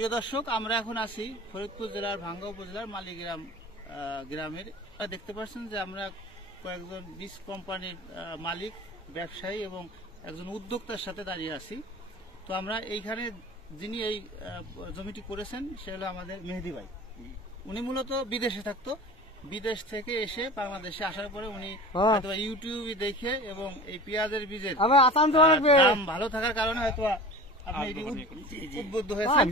প্রিয় দর্শক, আমরা এখন আছি ফরিদপুর জেলার ভাঙ্গা উপজেলার মালিগ্রাম গ্রামের। দেখতে পাচ্ছেন যে আমরা কয়েকজন বীজ কোম্পানির মালিক, ব্যবসায়ী এবং একজন উদ্যোক্তার সাথে দাঁড়িয়ে আছি। তো আমরা এইখানে যিনি এই জমিটি করেছেন সে হলো আমাদের মেহেদি ভাই। উনি মূলত বিদেশে থাকতো, বিদেশ থেকে এসে বাংলাদেশে আসার পরে উনি ইউটিউবে দেখে এবং এই পেঁয়াজের বীজের দাম ভালো থাকার কারণে হয়তো আপনি উদ্বুদ্ধ হয়েছেন।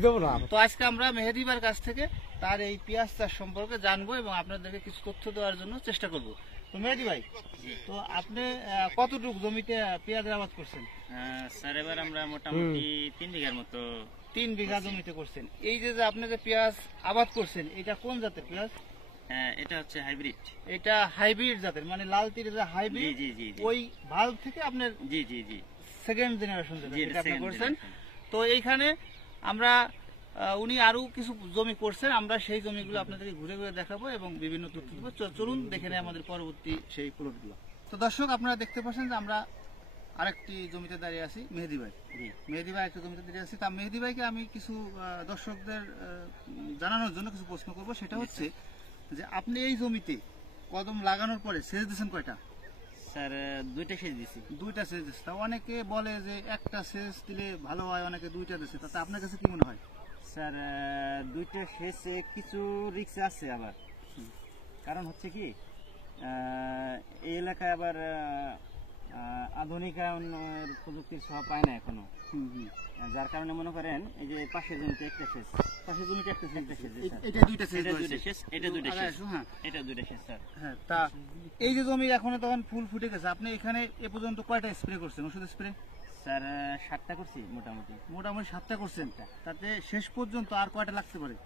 তো আজকে আমরা মেহেদি ভাইয়ের কাছ থেকে তার এই পেঁয়াজ চাষ সম্পর্কে জানবো এবং আপনাদেরকে কিছু তথ্য দেওয়ার জন্য চেষ্টা করব। তো মেহেদি ভাই, তো আপনি কতটুকু জমিতে পেঁয়াজের আবাদ করছেন? স্যার এবার আমরা মোটামুটি 3 বিঘার মতো। 3 বিঘা জমিতে করছেন। এই যে আপনি যে পেঁয়াজ আবাদ করছেন, এটা কোন জাতের পেঁয়াজ? এটা হচ্ছে হাইব্রিড। এটা হাইব্রিড জাতের, মানে লাল তীরের যে হাইব্রিড, ওই ভাল্ব থেকে আপনার সেকেন্ড জেনারেশন যেটা আপনি করছেন। তো এইখানে আমরা উনি আরো কিছু জমি করছেন, আমরা সেই জমিগুলো আপনাদেরকে ঘুরে ঘুরে দেখাবো এবং বিভিন্ন তথ্য দেবো। চলুন দেখে নেই আমাদের পরবর্তী সেই প্লটগুলো। তো দর্শক, আপনারা দেখতে পাচ্ছেন যে আমরা আরেকটি জমিতে দাঁড়িয়ে আছি। মেহেদি ভাই একটা জমিতে দাঁড়িয়ে আছি। তা মেহেদি ভাইকে আমি কিছু দর্শকদের জানানোর জন্য কিছু প্রশ্ন করবো। সেটা হচ্ছে যে আপনি এই জমিতে কদম লাগানোর পরে সেচ দিয়েছেন কয়টা? স্যার 2টা সেচ দিয়েছি। 2টা সেচ দিয়েছে। তা অনেকে বলে যে একটা সেচ দিলে ভালো হয়, অনেকে 2টা দিচ্ছে। তাতে আপনার কাছে কি মনে হয়? স্যার 2টা সেচে কিছু রিস্ক আছে আবার। কারণ হচ্ছে কি, এই এলাকায় আবার আধুনিকায়নের প্রযুক্তির ছোঁয়া পায় না এখনো। যার কারণে মনে করেন এই যে পাশের জমিতে একটা সেচ, পাশের জমিতে একটা সেচ, এটা 2টা সেচ, এটা 2টা সেচ, এটা 2টা সেচ স্যার। হ্যাঁ, তা এই যে জমি এখনো তখন ফুল ফুটে গেছে, আপনি এখানে এ পর্যন্ত কয়টা স্প্রে করছেন ওষুধ স্প্রে? স্যার 7টা করছি মোটামুটি। 7টা করছেন। তাতে শেষ পর্যন্ত আর কয়টা লাগতে পারে?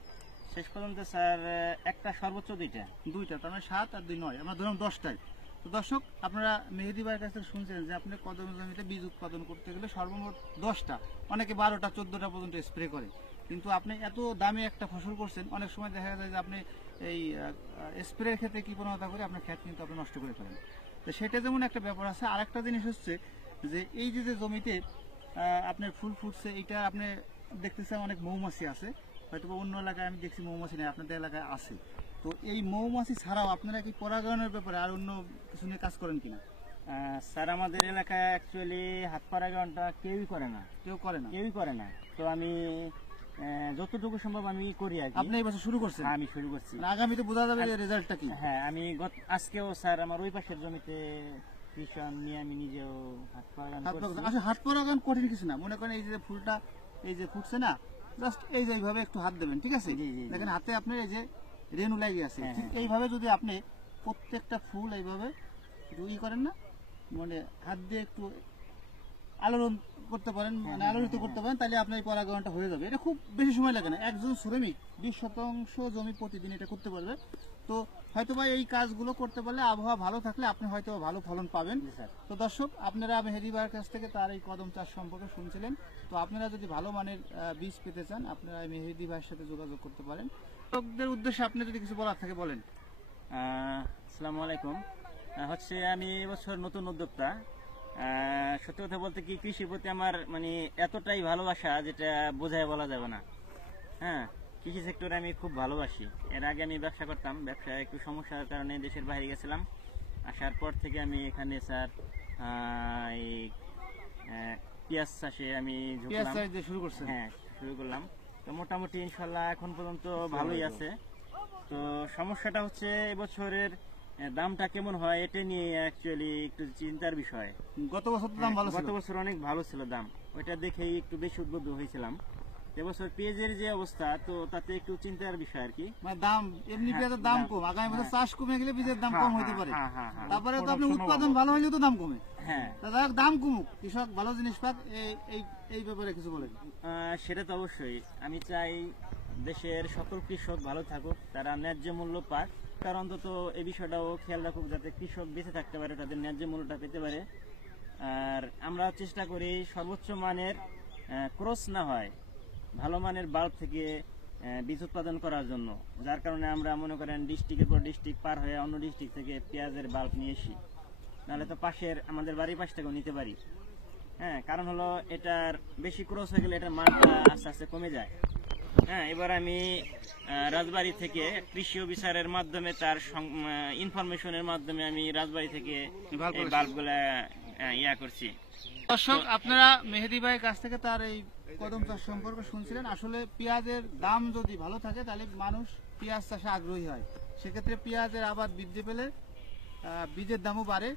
শেষ পর্যন্ত স্যার একটা, সর্বোচ্চ 2টা। তার মানে 7 আর 2 9, আমরা ধরুন 10টায়। তো দর্শক, আপনারা মেহেদি ভাইয়ের কাছে শুনছেন যে আপনি কদম জমিতে বীজ উৎপাদন করতে গেলে সর্বমোট 10টা, অনেকে 12টা 14টা পর্যন্ত স্প্রে করে। কিন্তু আপনি এত দামি একটা ফসল করছেন, অনেক সময় দেখা যায় যে আপনি এই স্প্রের ক্ষেত্রে কৃপণতা করে আপনার ক্ষেত কিন্তু আপনি নষ্ট করে ফেলেন। তো সেটা যেমন একটা ব্যাপার আছে। আর একটা জিনিস হচ্ছে যে এই যে জমিতে আপনার ফুল ফুটছে, এটা আপনি দেখতেছেন অনেক মৌমাছি আছে, হয়তো অন্য এলাকায় আমি দেখছি মৌমাছি নেই, আপনাদের এলাকায় আছে। তো এই মৌমাছি ছাড়াও আপনারা কি পরাগায়নের ব্যাপারে আর অন্য কিছু নিয়ে কাজ করেন কিনা? স্যার আমাদের এলাকায় অ্যাকচুয়ালি হাত পরাগায়নটা কেউই করে না। তো আমি যতটুকু সম্ভব আমি করি আর কি। আপনি এই বছর শুরু করছেন? আমি শুরু করছি। আগামীতে বোঝা যাবে রেজাল্টটা কি। হ্যাঁ, আমি আজকেও স্যার আমার ওই পাশের জমিতে কৃষণ নিয়ে আমি নিজেও হাত পরাগায়ন করছি। আসলে হাত পরাগায়ন কঠিন কিছু না। মনে করেন এই যে ফুলটা এই যে ফুটছে না, জাস্ট এই যে এইভাবে একটু হাত দেবেন, ঠিক আছে? দেখেন হাতে আপনার এই যে রেণু লাগিয়ে আছে, ঠিক এইভাবে যদি আপনি প্রত্যেকটা ফুল এইভাবে একটু করেন না, মানে হাত দিয়ে একটু আলোড়ন করতে পারেন, মানে আলোড়িত করতে পারেন, তাহলে আপনার এই পরাগায়নটা হয়ে যাবে। এটা খুব বেশি সময় লাগে না। একজন শ্রমিক 20% জমি প্রতিদিন এটা করতে পারবে। তো হয়তো বা এই কাজগুলো করতে পারলে, আবহাওয়া ভালো থাকলে আপনি হয়তো ভালো ফলন পাবেন। তো দর্শক, আপনারা মেহেদি ভাইয়ের কাছ থেকে তার এই কদম চাষ সম্পর্কে শুনছিলেন। তো আপনারা যদি ভালো মানের বীজ পেতে চান, আপনারা মেহেদি ভাইয়ের সাথে যোগাযোগ করতে পারেন। লোকদের উদ্দেশ্যে আপনি যদি কিছু বলার থাকে বলেন। আসসালামু আলাইকুম। হচ্ছে আমি এবছর নতুন উদ্যোক্তা। সত্যি কথা বলতে কি, কৃষির প্রতি আমার মানে এতটাই ভালোবাসা যেটা বোঝায় বলা যাবে না। হ্যাঁ, কৃষি সেক্টরে আমি খুব ভালোবাসি। এর আগে আমি ব্যবসা করতাম, ব্যবসায় একটু সমস্যার কারণে দেশের বাইরে গেছিলাম। আসার পর থেকে আমি এখানে স্যার এই পেঁয়াজ চাষে আমি শুরু করলাম। তো মোটামুটি ইনশাল্লাহ এখন পর্যন্ত ভালোই আছে। তো সমস্যাটা হচ্ছে এবছরের দামটা কেমন হয় এটা নিয়ে অ্যাকচুয়ালি একটু চিন্তার বিষয়। গত বছর তো দাম ভালো ছিল। গত বছর অনেক ভালো ছিল দাম, ওইটা দেখেই একটু বেশি উদ্বুদ্ধ হয়েছিলাম। এবছর পেঁয়াজের যে অবস্থা, তো তাতে একটু চিন্তার বিষয় আর কি। মানে দাম এমনি পেঁয়াজের দাম কম, আগামী বছর চাষ কমে গেলে বীজের দাম কম হতে পারে। তারপরে তো আপনি উৎপাদন ভালো হলে তো দাম কমে। হ্যাঁ, দাম কমুক, কৃষক ভালো জিনিস পাক, এই ব্যাপারে কিছু বলেন। সেটা তো অবশ্যই। আমি চাই দেশের সকল কৃষক ভালো থাকুক, তারা ন্যায্য মূল্য পাক। তার অন্তত এই বিষয়টাও খেয়াল রাখুক যাতে কৃষক বেঁচে থাকতে পারে, তাদের ন্যায্য মূল্যটা পেতে পারে। আর আমরা চেষ্টা করি সর্বোচ্চ মানের ক্রস না হয়, ভালো মানের বাল্ব থেকে বীজ উৎপাদন করার জন্য। যার কারণে আমরা মনে করেন ডিস্ট্রিক্টের পর ডিস্ট্রিক্ট পার হয়ে অন্য ডিস্ট্রিক্ট থেকে পেঁয়াজের বাল্ব নিয়ে আসি, নাহলে তো আমাদের বাড়ির পাশ থেকেও নিতে পারি। হ্যাঁ, কারণ হলো এটার বেশি ক্রস হয়ে গেলে এটার মানটা আস্তে আস্তে কমে যায়। হ্যাঁ, এবার আমি রাজবাড়ী থেকে কৃষি অফিসারের মাধ্যমে তার ইনফরমেশনের মাধ্যমে আমি রাজবাড়ী থেকে এই বাল্বগুলা ইয়া করছি। দর্শক, আপনারা মেহেদি ভাইয়ের কাছ থেকে তার এই কদম চাষ সম্পর্কে শুনছিলেন। আসলে পেঁয়াজের দাম যদি ভালো থাকে তাহলে মানুষ পেঁয়াজ চাষে আগ্রহী হয়। সেক্ষেত্রে পেঁয়াজের আবাদ বৃদ্ধি পেলে বীজের দামও বাড়ে।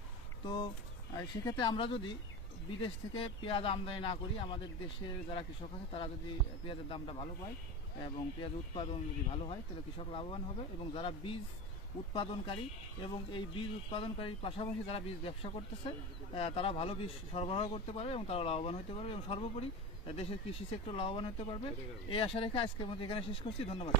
তো সেক্ষেত্রে আমরা যদি বিদেশ থেকে পেঁয়াজ আমদানি না করি, আমাদের দেশের যারা কৃষক আছে তারা যদি পেঁয়াজের দামটা ভালো পায় এবং পেঁয়াজ উৎপাদন যদি ভালো হয় তাহলে কৃষক লাভবান হবে। এবং যারা বীজ উৎপাদনকারী এবং এই বীজ উৎপাদনকারীর পাশাপাশি যারা বীজ ব্যবসা করতেছে তারা ভালো বীজ সরবরাহ করতে পারবে এবং তারা লাভবান হতে পারবে এবং সর্বোপরি দেশের কৃষি সেক্টর লাভবান হতে পারবে। এই আশা রেখে আজকের মধ্যে এখানে শেষ করছি। ধন্যবাদ।